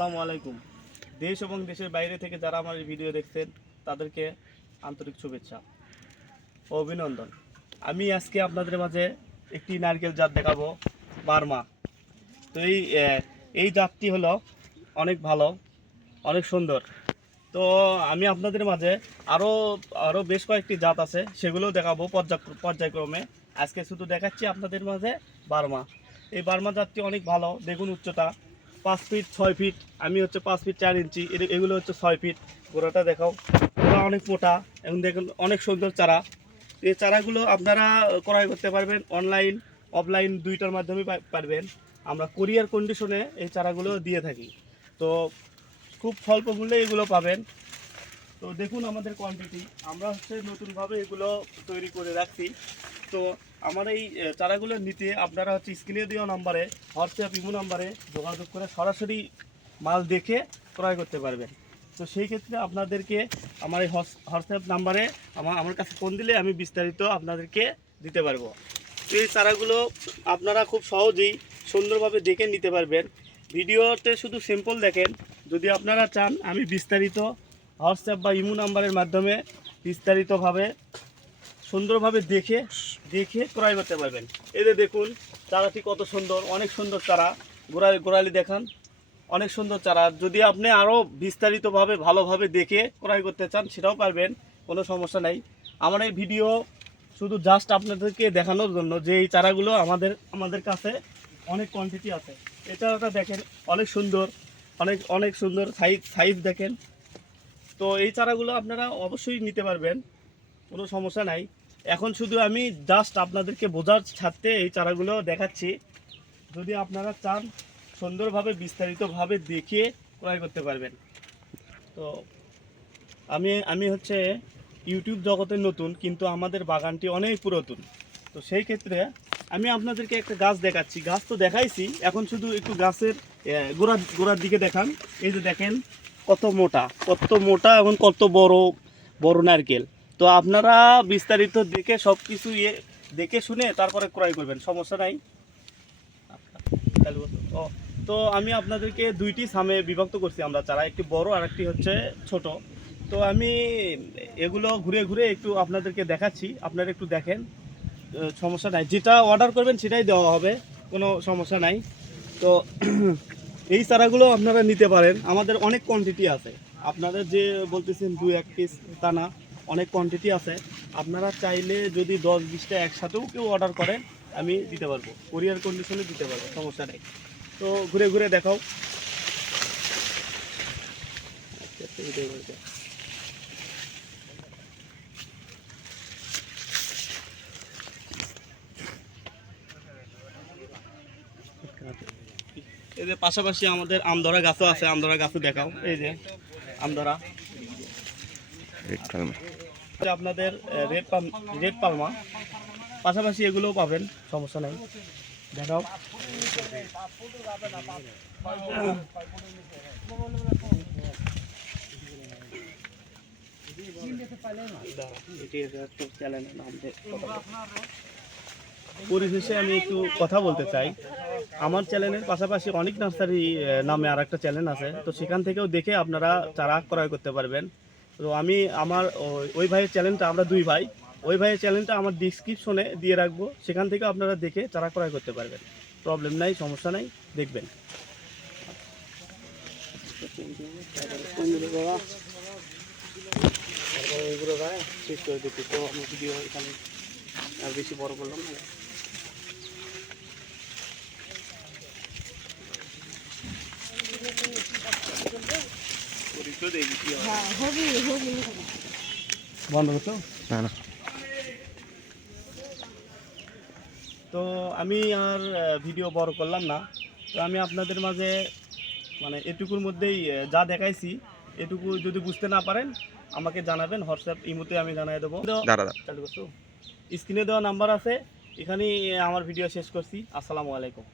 আসসালামু আলাইকুম। দেশ এবং দেশের বাইরে থেকে যারা আমার ভিডিও দেখছেন, তাদেরকে আন্তরিক শুভেচ্ছা ও অভিনন্দন। আমি আজকে আপনাদের মাঝে একটি নারকেল জাত দেখাবো, বার্মা। তো এই এই জাতটি হলো অনেক ভালো, অনেক সুন্দর। তো আমি আপনাদের মাঝে আরও আরও বেশ কয়েকটি জাত আছে, সেগুলোও দেখাবো পর্যায় পর্যায়ক্রমে। আজকে শুধু দেখাচ্ছি আপনাদের মাঝে বার্মা। এই বার্মা জাতটি অনেক ভালো, দেখুন উচ্চতা। পাঁচ ফিট ছয় ফিট আমি হচ্ছে পাঁচ ফিট চার ইঞ্চি এগুলো হচ্ছে ছয় ফিট গোড়াটা দেখাও। গোড়া অনেক মোটা এবং দেখুন অনেক সুন্দর চারা। এই চারাগুলো আপনারা ক্রয় করতে পারবেন অনলাইন অফলাইন দুইটার মাধ্যমে পারবেন। আমরা কোরিয়ার কন্ডিশনে এই চারাগুলো দিয়ে থাকি। তো খুব স্বল্প মূল্যে এগুলো পাবেন। তো দেখুন আমাদের কোয়ান্টিটি আমরা হচ্ছে নতুনভাবে এগুলো তৈরি করে রাখছি। তো আমার এই চারাগুলো নিতে আপনারা হচ্ছে স্ক্রিনে দেওয়া নাম্বারে হোয়াটসঅ্যাপ ইমো নাম্বারে যোগাযোগ করে সরাসরি মাল দেখে ক্রয় করতে পারবেন। তো সেই ক্ষেত্রে আপনাদেরকে আমার এই হোয়াটসঅ্যাপ নাম্বারে আমার আমার কাছে ফোন দিলে আমি বিস্তারিত আপনাদেরকে দিতে পারব। তো এই চারাগুলো আপনারা খুব সহজেই সুন্দরভাবে দেখে নিতে পারবেন। ভিডিওতে শুধু সিম্পল দেখেন, যদি আপনারা চান আমি বিস্তারিত হোয়াটসঅ্যাপ বা ইমো নাম্বারের মাধ্যমে বিস্তারিতভাবে সুন্দরভাবে দেখে দেখে ক্রয় করতে পারবেন। যে দেখুন, চারাটি কত সুন্দর, অনেক সুন্দর চারা। গোড়ালি গোড়ালি দেখান, অনেক সুন্দর চারা। যদি আপনি আরও বিস্তারিতভাবে, ভালোভাবে দেখে ক্রয় করতে চান, সেটাও পারবেন, কোনো সমস্যা নাই। আমার এই ভিডিও শুধু জাস্ট আপনাদেরকে দেখানোর জন্য যে এই চারাগুলো আমাদের আমাদের কাছে অনেক কোয়ান্টিটি আছে। এই চারাটা দেখেন, অনেক সুন্দর, অনেক অনেক সুন্দর সাইজ সাইজ দেখেন। তো এই চারাগুলো আপনারা অবশ্যই নিতে পারবেন। কোনো সমস্যা নাই। এখন শুধু আমি জাস্ট আপনাদেরকে বোঝার ছাড়তে এই চারাগুলো দেখাচ্ছি। যদি আপনারা চান, সুন্দরভাবে, বিস্তারিতভাবে দেখে ক্রয় করতে পারবেন। তো আমি আমি হচ্ছে ইউটিউব জগতে নতুন, কিন্তু আমাদের বাগানটি অনেক পুরাতন। তো সেই ক্ষেত্রে আমি আপনাদেরকে একটা গাছ দেখাচ্ছি। গাছ তো দেখাইছি, এখন শুধু একটু গাছের গোড়ার গোড়ার দিকে দেখান। এই যে দেখেন, কত মোটা কত মোটা এবং কত বড় বড় নারকেল। তো আপনারা বিস্তারিত দেখে সব কিছু ইয়ে দেখে শুনে তারপরে ক্রয় করবেন সমস্যা নাই। ও, তো আমি আপনাদেরকে দুইটি সামে বিভক্ত করছি আমরা চারা একটি বড় আর একটি হচ্ছে ছোট। তো আমি এগুলো ঘুরে ঘুরে একটু আপনাদেরকে দেখাচ্ছি আপনারা একটু দেখেন। সমস্যা নাই যেটা অর্ডার করবেন সেটাই দেওয়া হবে কোনো সমস্যা নাই। তো এই চারাগুলো আপনারা নিতে পারেন আমাদের অনেক কোয়ান্টিটি আছে। আপনারা যে বলতেছেন দু এক পিস তা না অনেক কোয়ান্টিটি আছে। আপনারা চাইলে যদি দশ, বিশটা একসাথেও কেউ অর্ডার করেন আমি দিতে পারব। কোরিয়ার কন্ডিশনে দিতে পারব, সমস্যা নেই। তো ঘুরে ঘুরে দেখাও। এই যে পাশাপাশি আমাদের আমদরা গাছও আছে, আমদরা গাছও দেখাও। এই যে আমদরা। আপনাদের রেড পাল, রেড পালমা, পাশাপাশি এগুলোও পাবেন, সমস্যা নেই। দেখাও। পরিশেষে আমি একটু কথা বলতে চাই। আমার চ্যানেলের পাশাপাশি অনেক নার্সারি নামে আর একটা চ্যানেল আছে। তো সেখান থেকেও দেখে আপনারা চারা ক্রয় করতে পারবেন। তো আমি আমার ওই- ভাইয়ের চ্যানেলটা আমরা দুই ভাই, ওই ভাইয়ের চ্যানেলটা আমার ডিসক্রিপশনে দিয়ে রাখব। সেখান থেকে আপনারা দেখে চারা ক্রয় করতে পারবেন। প্রবলেম নাই, সমস্যা নাই, দেখবেন। শেষ করে দিচ্ছি। তো আমি ভিডিও এখানে বেশি বড় করলাম না পরীক্ষা দেখি কি হয় বন্ধ হতো না না তো আমি আর ভিডিও বড় করলাম না। তো আমি আপনাদের মাঝে মানে এটুকুর মধ্যেই যা দেখাইছি এটুকু যদি বুঝতে না পারেন আমাকে জানাবেন হোয়াটসঅ্যাপ ইমোতে আমি জানাই দেবো। স্ক্রিনে দেওয়া নাম্বার আছে এখানেই আমার ভিডিও শেষ করছি। আসসালামু আলাইকুম।